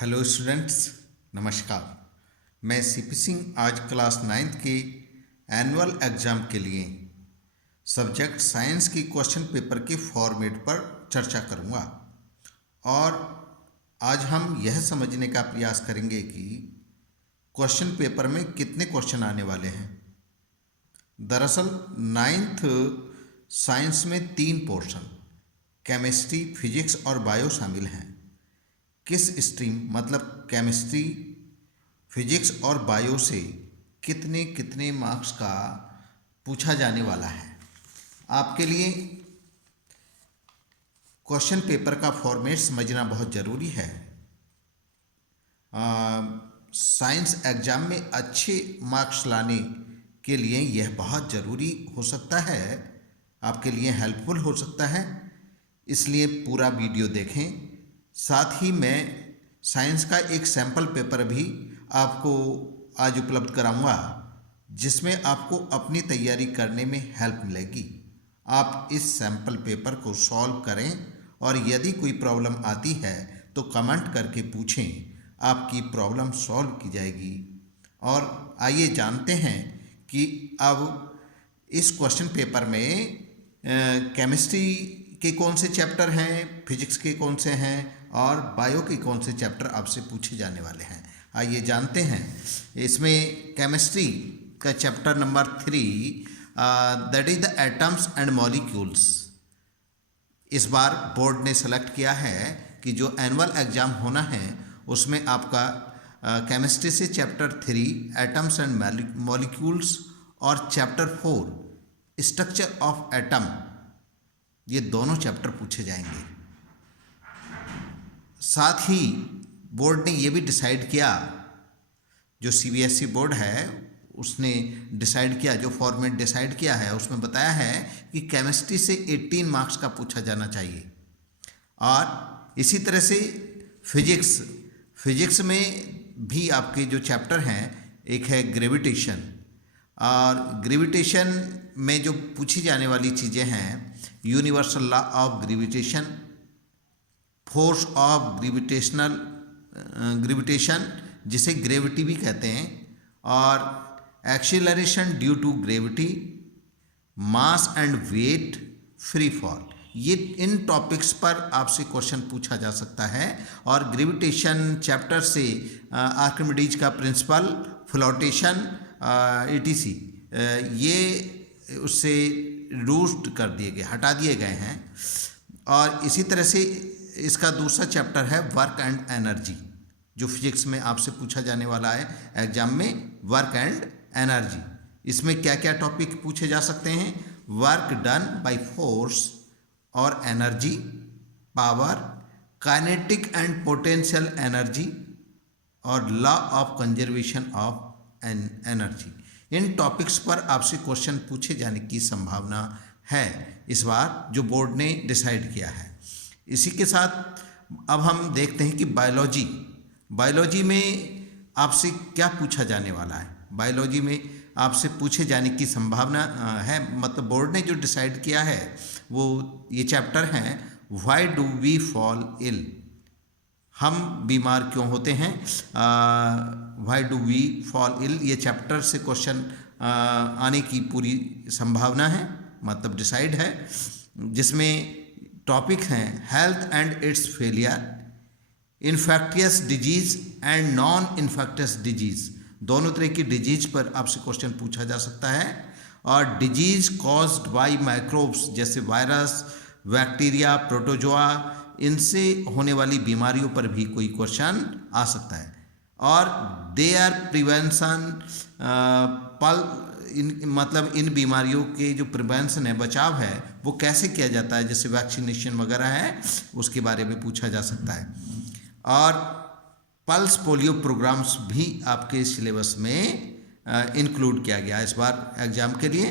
Hello students, नमस्कार। मैं CP Singh आज क्लास 9th के एनुअल एग्ज़ाम के लिए सब्जेक्ट साइंस की क्वेश्चन पेपर के फॉर्मेट पर चर्चा करूंगा। और आज हम यह समझने का प्रयास करेंगे कि क्वेश्चन पेपर में कितने क्वेश्चन आने वाले हैं। दरअसल 9th साइंस में 3 पोर्शन केमिस्ट्री, फिजिक्स और बायो शामिल हैं। किस स्ट्रीम मतलब केमिस्ट्री, फिजिक्स और बायो से कितने कितने मार्क्स का पूछा जाने वाला है। आपके लिए क्वेश्चन पेपर का फॉर्मेट समझना बहुत ज़रूरी है। साइंस एग्ज़ाम में अच्छे मार्क्स लाने के लिए यह बहुत ज़रूरी हो सकता है, आपके लिए हेल्पफुल हो सकता है। इसलिए पूरा वीडियो देखें। साथ ही मैं साइंस का एक सैम्पल पेपर भी आपको आज उपलब्ध कराऊंगा, जिसमें आपको अपनी तैयारी करने में हेल्प मिलेगी। आप इस सैम्पल पेपर को सॉल्व करें और यदि कोई प्रॉब्लम आती है तो कमेंट करके पूछें, आपकी प्रॉब्लम सॉल्व की जाएगी। और आइए जानते हैं कि अब इस क्वेश्चन पेपर में केमिस्ट्री के कौन से चैप्टर हैं, फिजिक्स के कौन से हैं और बायो के कौन से चैप्टर आपसे पूछे जाने वाले हैं। आइए जानते हैं। इसमें केमिस्ट्री का chapter number 3 that is the atoms and molecules. इस बार बोर्ड ने सेलेक्ट किया है कि जो एनुअल एग्ज़ाम होना है उसमें आपका केमिस्ट्री से चैप्टर 3 एटम्स एंड मॉलिक्यूल्स और चैप्टर 4 स्ट्रक्चर ऑफ एटम, ये दोनों चैप्टर पूछे जाएंगे। साथ ही बोर्ड ने ये भी डिसाइड किया, जो सीबीएसई बोर्ड है उसने डिसाइड किया, जो फॉर्मेट डिसाइड किया है उसमें बताया है कि केमिस्ट्री से 18 मार्क्स का पूछा जाना चाहिए। और इसी तरह से फिजिक्स में भी आपके जो चैप्टर हैं, एक है ग्रेविटेशन, और ग्रेविटेशन में जो पूछी जाने वाली चीज़ें हैं, universal law of gravitation, force of gravitation जिसे ग्रेविटी भी कहते हैं, और acceleration due to gravity, mass and weight, free fall, ये इन टॉपिक्स पर आपसे क्वेश्चन पूछा जा सकता है। और ग्रेविटेशन चैप्टर से आर्किमिडीज का प्रिंसिपल, फ्लोटेशन, etc ये उससे रूस्ट कर दिए गए, हटा दिए गए हैं। और इसी तरह से इसका दूसरा चैप्टर है वर्क एंड एनर्जी, जो फिजिक्स में आपसे पूछा जाने वाला है एग्जाम में, वर्क एंड एनर्जी। इसमें क्या क्या टॉपिक पूछे जा सकते हैं? वर्क डन बाय फोर्स और energy, power, kinetic and potential energy, और law of conservation of energy. इन टॉपिक्स पर आपसे क्वेश्चन पूछे जाने की संभावना है इस बार, जो बोर्ड ने डिसाइड किया है। इसी के साथ अब हम देखते हैं कि बायोलॉजी में आपसे क्या पूछा जाने वाला है। बायोलॉजी में आपसे पूछे जाने की संभावना है, मतलब बोर्ड ने जो डिसाइड किया है वो ये चैप्टर हैं, why do we fall ill, हम बीमार क्यों होते हैं, why do we fall ill, ये चैप्टर से क्वेश्चन आने की पूरी संभावना है, मतलब डिसाइड है। जिसमें टॉपिक हैं health and it's failure, infectious disease and non infectious disease, दोनों तरह की डिजीज़ पर आपसे क्वेश्चन पूछा जा सकता है। और डिजीज़ कॉज्ड बाय माइक्रोब्स, जैसे वायरस, बैक्टीरिया, प्रोटोजोआ, इनसे होने वाली बीमारियों पर भी कोई क्वेश्चन आ सकता है। और देयर प्रिवेंशन, मतलब इन बीमारियों के जो प्रिवेंशन है, बचाव है, वो कैसे किया जाता है, जैसे वैक्सीनेशन वगैरह है, उसके बारे में पूछा जा सकता है। और पल्स पोलियो प्रोग्राम्स भी आपके सिलेबस में इंक्लूड किया गया इस बार एग्ज़ाम के लिए।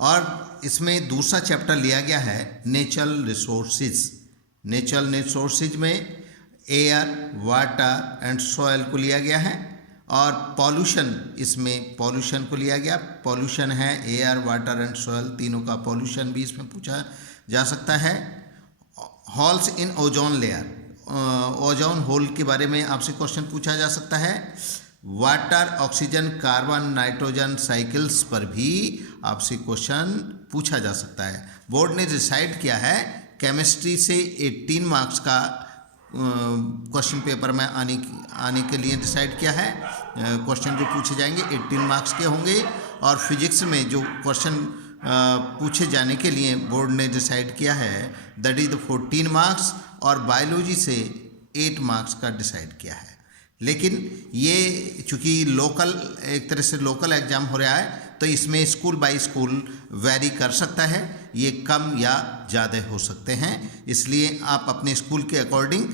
और इसमें दूसरा चैप्टर लिया गया है नेचुरल रिसोर्सेज में एयर, वाटर एंड सॉइल को लिया गया है। और पॉल्यूशन, इसमें पॉल्यूशन को लिया गया। पॉल्यूशन है एयर, वाटर एंड सॉइल, तीनों का पॉल्यूशन भी इसमें पूछा जा सकता है। Holes in ozone layer, ozone hole के बारे में आपसे क्वेश्चन पूछा जा सकता है। Water, oxygen, carbon, nitrogen cycles पर भी आपसे क्वेश्चन पूछा जा सकता है। बोर्ड ने डिसाइड किया है केमिस्ट्री से 18 मार्क्स का क्वेश्चन पेपर में आने के लिए डिसाइड किया है। क्वेश्चन जो पूछे जाएंगे 18 मार्क्स के होंगे, और फिजिक्स में जो क्वेश्चन पूछे जाने के लिए बोर्ड ने डिसाइड किया है दैट इज द 14 मार्क्स, और बायोलॉजी से 8 मार्क्स का डिसाइड किया है। लेकिन ये चूँकि लोकल, एक तरह से लोकल एग्ज़ाम हो रहा है, तो इसमें स्कूल बाय स्कूल वैरी कर सकता है, ये कम या ज़्यादा हो सकते हैं। इसलिए आप अपने स्कूल के अकॉर्डिंग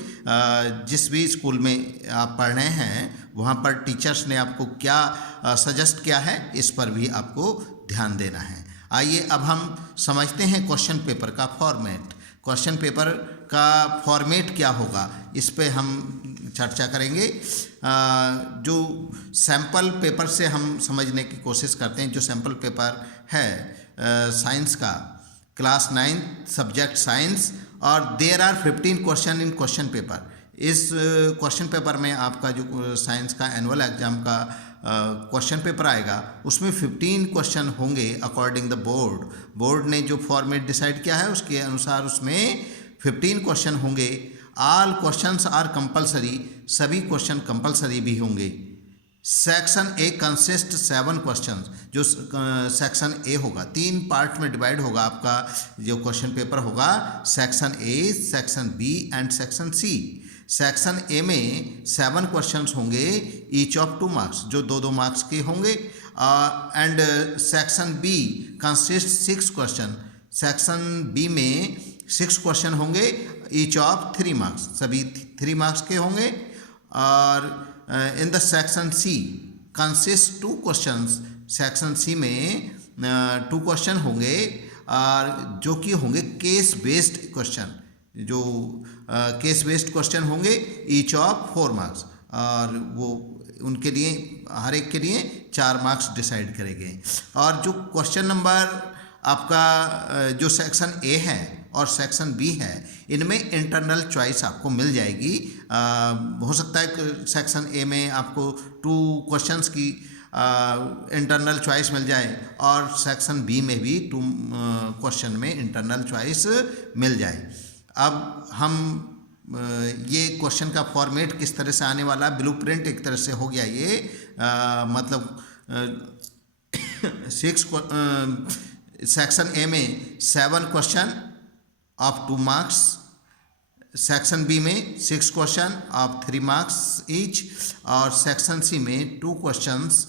जिस भी स्कूल में आप पढ़ रहे हैं वहाँ पर टीचर्स ने आपको क्या सजेस्ट किया है, इस पर भी आपको ध्यान देना है। आइए अब हम समझते हैं क्वेश्चन पेपर का फॉर्मेट। क्वेश्चन पेपर का फॉर्मेट क्या होगा, इस पे हम चर्चा करेंगे। जो सैम्पल पेपर से हम समझने की कोशिश करते हैं, जो सैम्पल पेपर है साइंस का, क्लास 9 सब्जेक्ट साइंस, और there are 15 question in question paper. इस क्वेश्चन पेपर में आपका जो साइंस का एनुअल एग्जाम का क्वेश्चन पेपर आएगा, उसमें 15 क्वेश्चन होंगे अकॉर्डिंग द बोर्ड। बोर्ड ने जो फॉर्मेट डिसाइड किया है उसके अनुसार उसमें 15 क्वेश्चन होंगे। ऑल क्वेश्चंस आर कंपलसरी, सभी क्वेश्चन कंपलसरी भी होंगे। Section A consist 7 question. जो सेक्शन ए होगा 3 पार्ट में डिवाइड होगा आपका जो क्वेश्चन पेपर होगा, section A, section B and section C. Section A में 7 क्वेश्चंस होंगे, ईच ऑफ 2 मार्क्स, जो 2-2 मार्क्स के होंगे। And section B consist 6 question. Section B में 6 क्वेश्चन होंगे, ईच ऑफ 3 मार्क्स, सभी 3 मार्क्स के होंगे। और in the section C consist 2 questions. Section C में 2 क्वेश्चन होंगे, और जो कि होंगे केस बेस्ड क्वेश्चन। जो केस बेस्ड क्वेश्चन होंगे ईच ऑफ 4 मार्क्स, और वो उनके लिए हर एक के लिए 4 मार्क्स डिसाइड करे गए। और जो क्वेश्चन नंबर आपका जो सेक्शन ए है और सेक्शन बी है, इनमें इंटरनल चॉइस आपको मिल जाएगी। हो सकता है सेक्शन ए में आपको 2 क्वेश्चंस की इंटरनल चॉइस मिल जाए, और सेक्शन बी में भी 2 क्वेश्चन में इंटरनल चॉइस मिल जाए। अब हम ये क्वेश्चन का फॉर्मेट किस तरह से आने वाला, ब्लूप्रिंट एक तरह से हो गया ये। मतलब 6 सेक्शन ए में 7 question of 2 marks, section B में 6 क्वेश्चन ऑफ 3 मार्क्स ईच, और सेक्शन सी में 2 क्वेश्चंस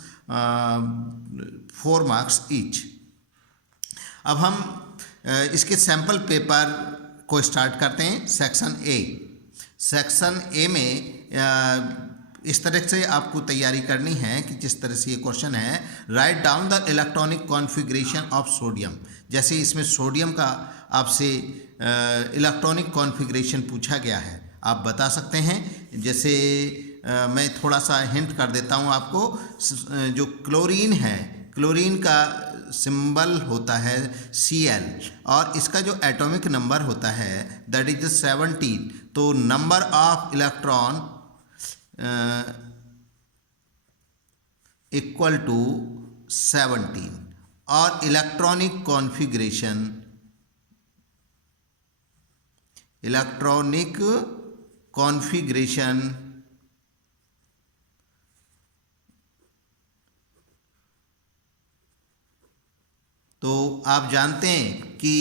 4 मार्क्स ईच। अब हम इसके सैम्पल पेपर को स्टार्ट करते हैं। Section A. सेक्शन ए में इस तरह से आपको तैयारी करनी है कि जिस तरह से ये क्वेश्चन है, write down the electronic configuration of sodium. जैसे इसमें सोडियम का आपसे इलेक्ट्रॉनिक कॉन्फ़िगरेशन पूछा गया है, आप बता सकते हैं। जैसे मैं थोड़ा सा हिंट कर देता हूँ आपको। जो क्लोरीन है, क्लोरीन का सिंबल होता है Cl, और इसका जो एटॉमिक नंबर होता है दैट इज 17। तो number of electron equal to 17, और इलेक्ट्रॉनिक कॉन्फ़िगरेशन तो आप जानते हैं कि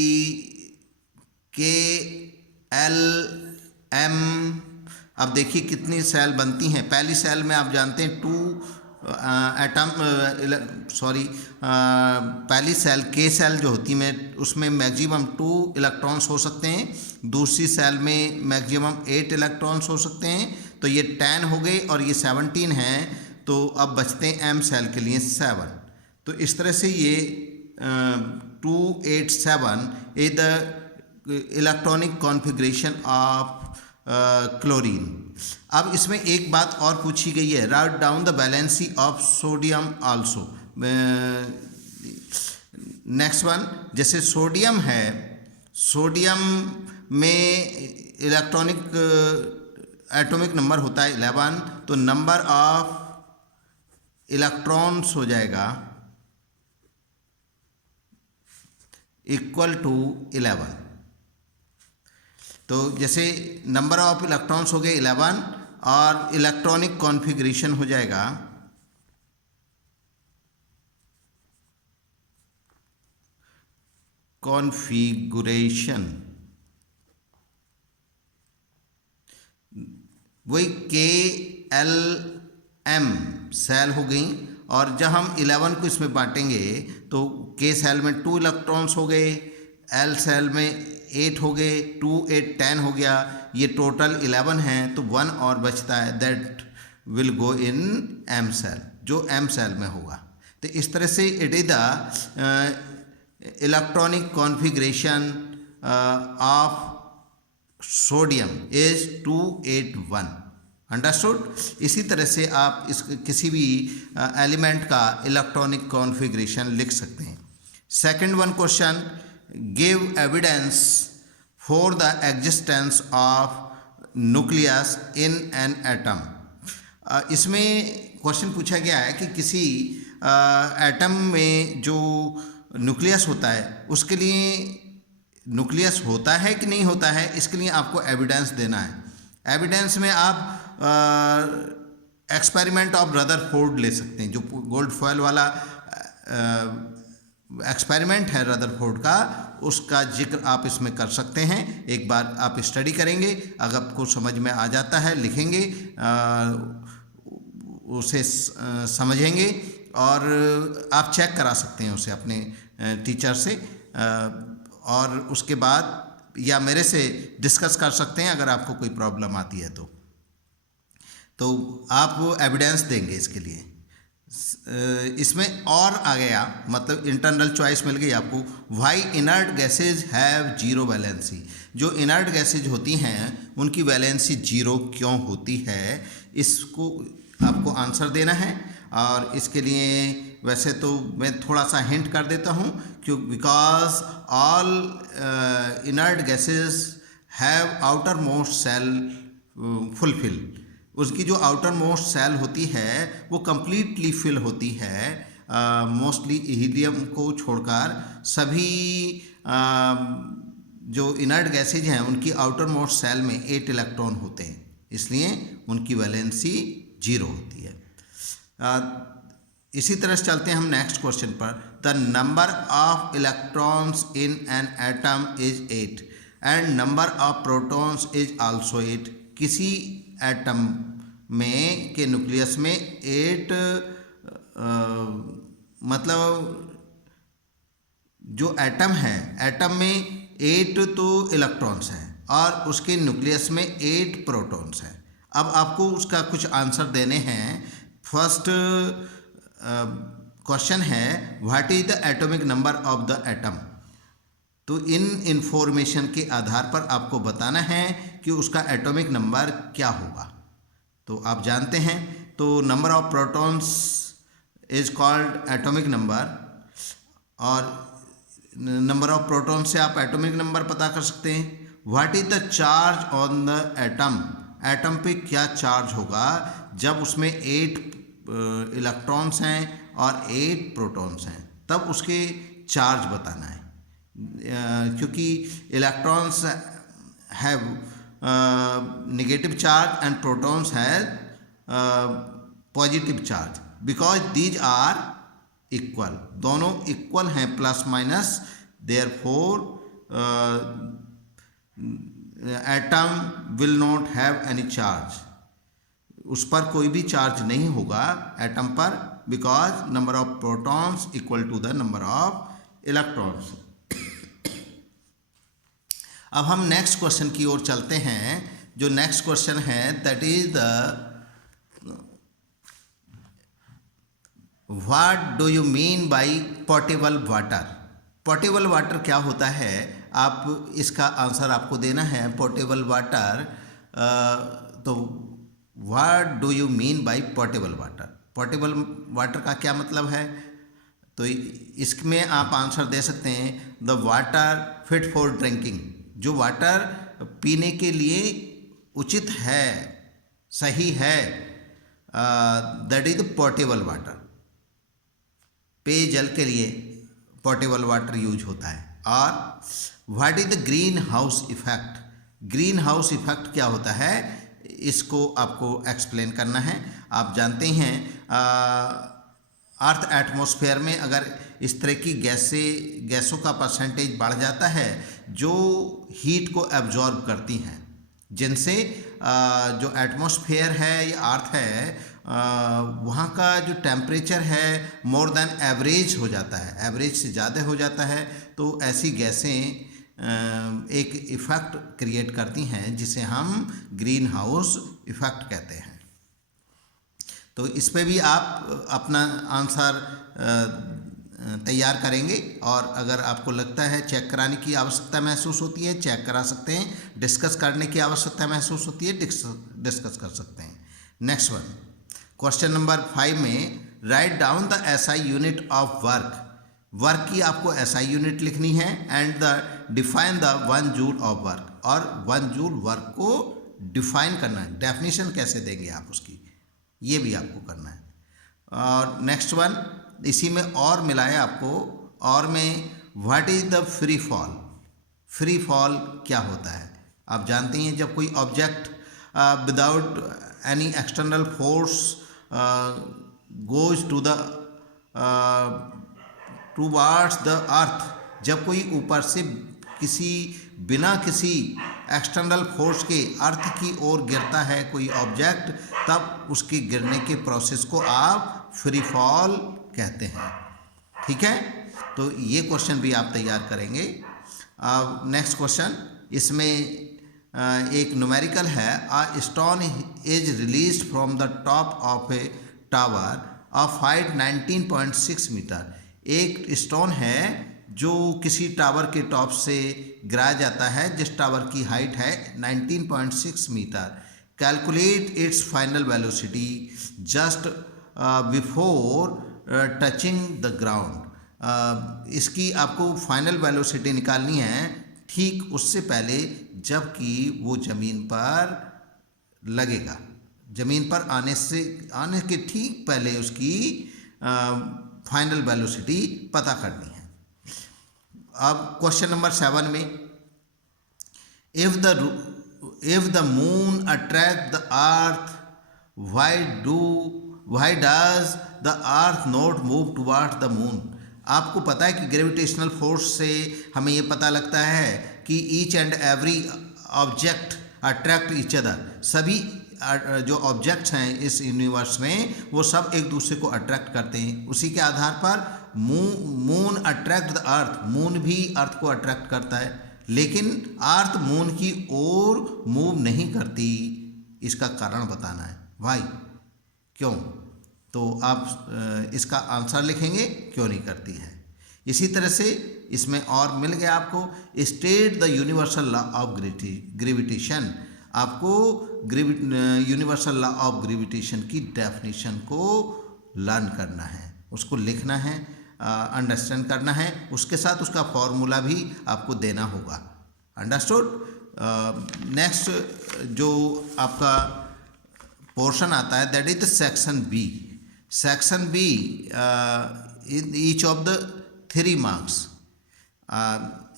KLM, अब देखिए कितनी सेल बनती हैं। पहली सेल में आप जानते हैं 2 एटम, पहली सेल K सेल जो होती है उसमें मैक्सिमम 2 इलेक्ट्रॉन्स हो सकते हैं। दूसरी सेल में मैक्सिमम 8 इलेक्ट्रॉन्स हो सकते हैं। तो ये 10 हो गए और ये 17 हैं, तो अब बचते हैं M सेल के लिए 7। तो इस तरह से ये 287 is the electronic configuration of chlorine. अब इसमें एक बात और पूछी गई है, write down the valency of sodium also. Next one, जैसे सोडियम है, सोडियम में इलेक्ट्रॉनिक एटॉमिक नंबर होता है 11, तो नंबर ऑफ इलेक्ट्रॉन्स हो जाएगा इक्वल टू 11। तो जैसे नंबर ऑफ इलेक्ट्रॉन्स हो गए 11 और इलेक्ट्रॉनिक कॉन्फ़िगरेशन हो जाएगा वही KLM सेल हो गई। और जब हम 11 को इसमें बांटेंगे तो K सेल में 2 इलेक्ट्रॉन्स हो गए, L सेल में 8 हो गए, 2 8 10 हो गया, ये टोटल 11 हैं। तो 1 और बचता है, that will go in M shell, जो M सेल में होगा। तो इस तरह से it is the electronic configuration of sodium is 281। Understood. इसी तरह से आप इस किसी भी एलिमेंट का इलेक्ट्रॉनिक कॉन्फ़िगरेशन लिख सकते हैं। Second one question, give evidence for the existence of nucleus in an atom. इसमें क्वेश्चन पूछा गया है कि किसी एटम में जो न्यूक्लियस होता है उसके लिए न्यूक्लियस होता है कि नहीं होता है, इसके लिए आपको एविडेंस देना है। एविडेंस में आप एक्सपेरिमेंट ऑफ रदरफोर्ड ले सकते हैं, जो गोल्ड फॉयल वाला एक्सपेरिमेंट है रदरफोर्ड का, उसका जिक्र आप इसमें कर सकते हैं। एक बार आप स्टडी करेंगे, अगर आपको समझ में आ जाता है लिखेंगे, उसे समझेंगे और आप चेक करा सकते हैं उसे अपने टीचर से, और उसके बाद या मेरे से डिस्कस कर सकते हैं अगर आपको कोई प्रॉब्लम आती है तो आप एविडेंस देंगे इसके लिए। इसमें और आ गया, मतलब इंटरनल चॉइस मिल गई आपको। Why inert gases have zero valency. जो इनर्ट गैसेज होती हैं उनकी वैलेंसी जीरो क्यों होती है, इसको आपको आंसर देना है। और इसके लिए वैसे तो मैं थोड़ा सा हिंट कर देता हूँ, क्यों, because all inert gases have outer most shell fulfill. उसकी जो आउटर मोस्ट सेल होती है वो कंप्लीटली फिल होती है, मोस्टली हीलियम को छोड़कर। सभी जो इनर्ट गैसेज हैं उनकी आउटर मोस्ट सेल में 8 इलेक्ट्रॉन होते हैं, इसलिए उनकी वैलेंसी जीरो होती है। इसी तरह से चलते हैं हम नेक्स्ट क्वेश्चन पर। The number of electrons in an atom is 8 and number of protons is also 8। किसी एटम में के न्यूक्लियस में 8 मतलब जो एटम है, एटम में 8 तो इलेक्ट्रॉन्स हैं और उसके न्यूक्लियस में 8 प्रोटॉन्स हैं। अब आपको उसका कुछ आंसर देने हैं। फर्स्ट क्वेश्चन है what is the atomic number of the atom. तो इन इंफॉर्मेशन के आधार पर आपको बताना है कि उसका एटॉमिक नंबर क्या होगा। तो आप जानते हैं, तो number of protons is called atomic number, और नंबर ऑफ प्रोटॉन से आप एटॉमिक नंबर पता कर सकते हैं। What is the charge on the atom. Atom पे क्या चार्ज होगा जब उसमें 8 इलेक्ट्रॉन्स हैं और 8 प्रोटॉन्स हैं, तब उसके चार्ज बताना है। क्योंकि electrons have negative charge and protons have positive charge, because these are equal. दोनों इक्वल हैं plus minus, therefore atom will not have any charge. उस पर कोई भी चार्ज नहीं होगा एटम पर, because number of protons equal to the number of electrons. अब हम नेक्स्ट क्वेश्चन की ओर चलते हैं। जो नेक्स्ट क्वेश्चन है that is the what do you mean by portable water. Portable water क्या होता है, आप इसका आंसर आपको देना है। पोर्टेबल वाटर, तो what do you mean by portable water. Portable water का क्या मतलब है, तो इसमें आप आंसर दे सकते हैं the water fit for drinking. जो वाटर पीने के लिए उचित है, सही है, that is the portable water. पेयजल के लिए पोर्टेबल वाटर यूज होता है। और what is the green house effect? Green house effect क्या होता है, इसको आपको एक्सप्लेन करना है। आप जानते हैं अर्थ एटमॉस्फेयर में अगर इस तरह की गैसों का परसेंटेज बढ़ जाता है जो हीट को एब्जॉर्ब करती हैं, जिनसे जो एटमॉस्फेयर है या अर्थ है वहाँ का जो टेम्परेचर है मोर देन एवरेज हो जाता है, एवरेज से ज़्यादा हो जाता है। तो ऐसी गैसें एक इफ़ेक्ट क्रिएट करती हैं जिसे हम ग्रीन हाउस इफ़ेक्ट कहते हैं। तो इस पे भी आप अपना आंसर तैयार करेंगे, और अगर आपको लगता है चेक कराने की आवश्यकता महसूस होती है, चेक करा सकते हैं। डिस्कस करने की आवश्यकता महसूस होती है, डिस्कस कर सकते हैं। नेक्स्ट वन, क्वेश्चन नंबर 5 में write down the SI unit of work. Work की आपको एसआई यूनिट लिखनी है and the define the 1 joule of work, और 1 जूल वर्क को डिफाइन करना है, डेफिनेशन कैसे देंगे आप उसकी, ये भी आपको करना है। और नेक्स्ट वन, इसी में और मिला है आपको, और में what is the free fall. Free fall क्या होता है? आप जानते हैं जब कोई object without any external force goes towards the earth, जब कोई ऊपर से बिना किसी एक्सटर्नल फोर्स के अर्थ की ओर गिरता है कोई ऑब्जेक्ट, तब उसके गिरने के प्रोसेस को आप फ्री फॉल कहते हैं। ठीक है, तो ये क्वेश्चन भी आप तैयार करेंगे। अब नेक्स्ट क्वेश्चन, इसमें एक न्यूमेरिकल है, a stone is released from the top of a tower of height 19.6 metre. एक स्टोन है जो किसी टावर के टॉप से गिराया जाता है जिस टावर की हाइट है 19.6 metre. Calculate its final velocity just before touching the ground. इसकी आपको फाइनल वेलोसिटी निकालनी है ठीक उससे पहले जबकि वो ज़मीन पर लगेगा, ज़मीन पर आने के ठीक पहले उसकी फाइनल वेलोसिटी पता करनी है। अब क्वेश्चन नंबर 7 में, if the moon attract the earth, why does the earth not move towards the moon. आपको पता है कि ग्रेविटेशनल फोर्स से हमें ये पता लगता है कि each and every object attract each other. सभी जो ऑब्जेक्ट्स हैं इस यूनिवर्स में वो सब एक दूसरे को अट्रैक्ट करते हैं। उसी के आधार पर moon attract the earth, moon भी अर्थ को अट्रैक्ट करता है, लेकिन अर्थ मून की ओर मूव नहीं करती। इसका कारण बताना है, भाई क्यों? तो आप इसका आंसर लिखेंगे क्यों नहीं करती है। इसी तरह से इसमें और मिल गया आपको, state the universal law of gravitation. आपको यूनिवर्सल लॉ ऑफ ग्रेविटेशन की डेफिनेशन को लर्न करना है, उसको लिखना है, अंडरस्टैंड करना है, उसके साथ उसका फॉर्मूला भी आपको देना होगा। अंडरस्टूड। नेक्स्ट जो आपका पोर्शन आता है that is the section B. Section B in each of the 3 marks.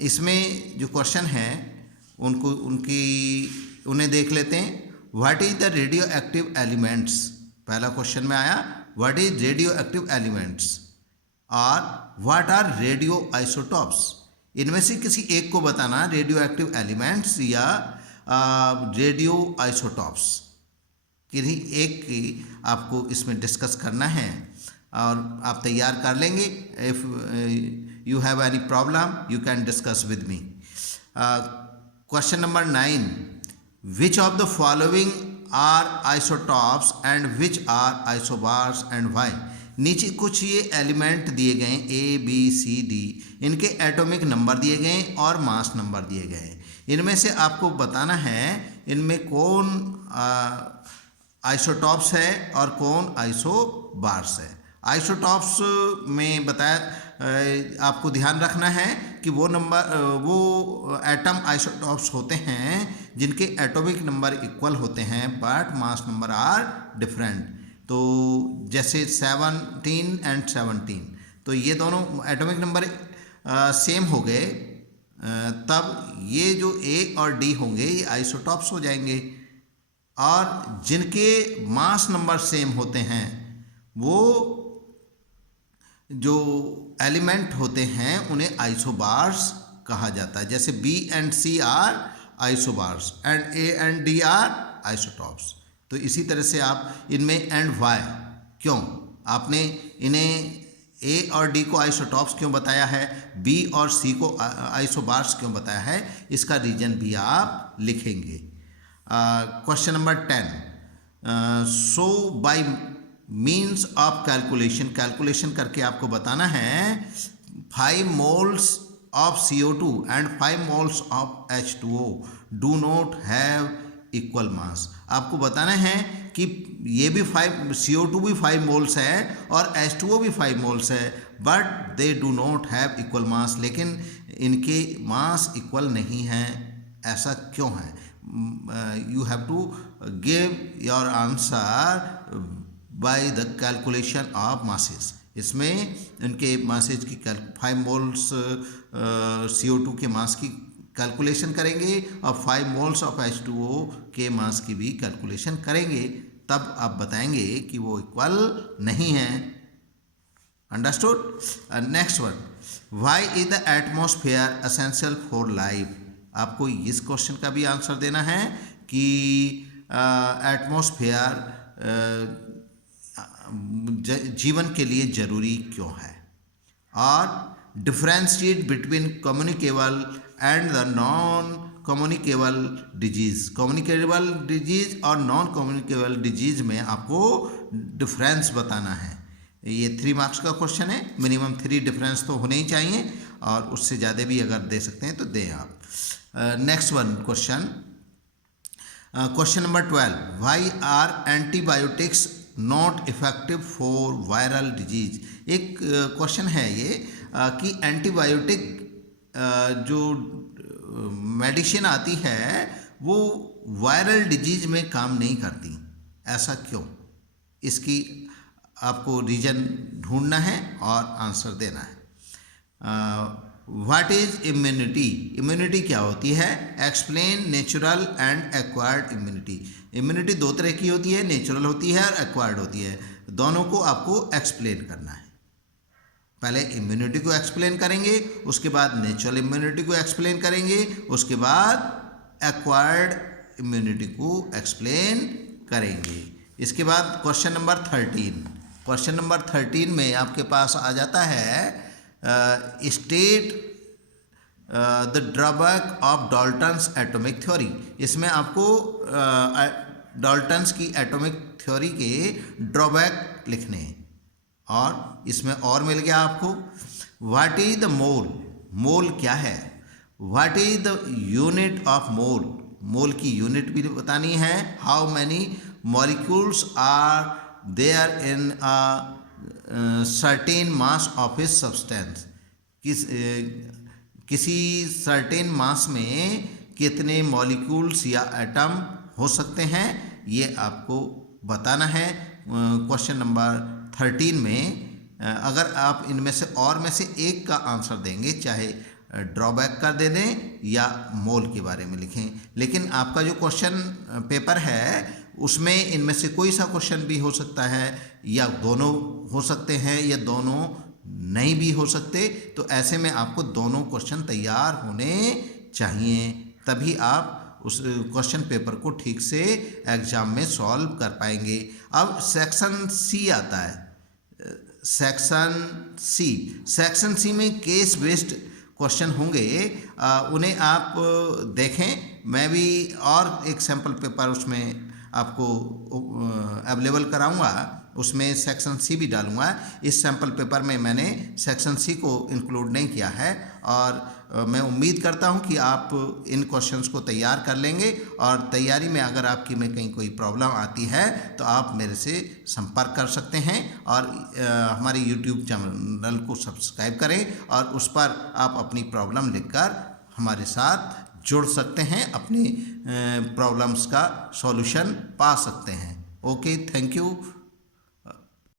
इसमें जो क्वेश्चन है उन्हें देख लेते हैं। What is the radioactive elements. पहला क्वेश्चन में आया what is radioactive elements और व्हाट आर रेडियो आइसोटॉप्स। इनमें से किसी एक को बताना, रेडियो एक्टिव एलिमेंट्स या रेडियो आइसोटॉप्स, किसी एक की आपको इसमें डिस्कस करना है और आप तैयार कर लेंगे। If you have any problem you can discuss with me. Question number 9, which of the following are isotopes and which are isobars and why. नीचे कुछ ये एलिमेंट दिए गए ABCD, इनके एटॉमिक नंबर दिए गए और मास नंबर दिए गए। इनमें से आपको बताना है इनमें कौन आइसोटॉप्स है और कौन आइसोबार्स है, आइसोटॉप्स में बताया, आपको ध्यान रखना है कि वो एटम आइसोटॉप्स होते हैं जिनके एटॉमिक नंबर इक्वल होते हैं but mass number are different. तो जैसे 17 एंड 17, तो ये दोनों एटॉमिक नंबर सेम हो गए, तब ये जो ए और डी होंगे ये आइसोटॉप्स हो जाएंगे। और जिनके मास नंबर सेम होते हैं वो जो एलिमेंट होते हैं उन्हें आइसोबार्स कहा जाता है। जैसे B and C are isobars and A and D are isotopes. तो इसी तरह से आप इनमें एंड वाई क्यों आपने इन्हें ए और डी को आइसोटॉप्स क्यों बताया है, बी और सी को आइसोबार्स क्यों बताया है, इसका रीजन भी आप लिखेंगे। Question number 10, so bye means of calculation करके आपको बताना है 5 moles of CO2 and 5 moles of H2O do not have equal मास। आपको बताना है कि ये भी CO2 भी 5 मोल्स है और H2O भी 5 मोल्स है, but they do not have equal mass, लेकिन इनके मास इक्वल नहीं है। ऐसा क्यों है? You have to give your answer by the calculation of masses. इसमें इनके मासेज की 5 मोल्स CO2 के मास की कैलकुलेशन करेंगे और 5 मोल्स ऑफ H2O के मास की भी कैलकुलेशन करेंगे, तब आप बताएंगे कि वो इक्वल नहीं है। Understood? Next one, why is the atmosphere essential for life. आपको इस क्वेश्चन का भी आंसर देना है कि एटमॉस्फेयर जीवन के लिए जरूरी क्यों है, और differentiate between communicable and the non communicable disease. Communicable disease और नॉन कम्युनिकेबल डिजीज में आपको डिफरेंस बताना है। ये 3 मार्क्स का क्वेश्चन है, मिनिमम 3 डिफरेंस तो होने ही चाहिए, और उससे ज़्यादा भी अगर दे सकते हैं तो दें आप। Next one question, question number 12, why are antibiotics not effective for viral disease. एक क्वेश्चन है ये कि एंटीबायोटिक जो मेडिसिन आती है वो वायरल डिजीज में काम नहीं करती, ऐसा क्यों? इसकी आपको रीजन ढूंढना है और आंसर देना है। What is immunity? इम्यूनिटी क्या होती है? Explain natural and acquired immunity. Immunity 2 तरह की होती है, नेचुरल होती है और एक्वायर्ड होती है। दोनों को आपको एक्सप्लेन करना है। पहले इम्यूनिटी को एक्सप्लेन करेंगे, उसके बाद नेचुरल इम्यूनिटी को एक्सप्लेन करेंगे, उसके बाद एक्वायर्ड इम्यूनिटी को एक्सप्लेन करेंगे। इसके बाद क्वेश्चन नंबर 13। क्वेश्चन नंबर 13 में आपके पास आ जाता है state the drawback of Dalton's atomic theory. इसमें आपको डाल्टन्स की एटॉमिक थ्योरी के ड्रॉबैक लिखने हैं, और इसमें और मिल गया आपको what is the mole. Mole क्या है? What is the unit of mole. Mole की यूनिट भी बतानी है। How many molecules are there in a certain mass of a substance. किसी सर्टेन मास में कितने मॉलिक्यूल्स या एटम हो सकते हैं, ये आपको बताना है। क्वेश्चन नंबर 13 में अगर आप इनमें से और में से एक का आंसर देंगे, चाहे ड्रॉबैक कर दे दें या मोल के बारे में लिखें, लेकिन आपका जो क्वेश्चन पेपर है उसमें इनमें से कोई सा क्वेश्चन भी हो सकता है, या दोनों हो सकते हैं, या दोनों नहीं भी हो सकते। तो ऐसे में आपको दोनों क्वेश्चन तैयार होने चाहिए, तभी आप उस क्वेश्चन पेपर को ठीक से एग्जाम में सॉल्व कर पाएंगे। अब सेक्शन सी आता है। सेक्शन सी में केस बेस्ड क्वेश्चन होंगे, उन्हें आप देखें। मैं भी और एक सैम्पल पेपर उसमें आपको अवेलेबल कराऊंगा, उसमें सेक्शन सी भी डालूंगा। इस सैम्पल पेपर में मैंने सेक्शन सी को इंक्लूड नहीं किया है, और मैं उम्मीद करता हूं कि आप इन क्वेश्चंस को तैयार कर लेंगे और तैयारी में अगर आपकी में कहीं कोई प्रॉब्लम आती है तो आप मेरे से संपर्क कर सकते हैं और हमारे YouTube चैनल को सब्सक्राइब करें और उस पर आप अपनी प्रॉब्लम लिखकर हमारे साथ जुड़ सकते हैं, अपनी प्रॉब्लम्स का सॉल्यूशन पा सकते हैं। Okay, thank you.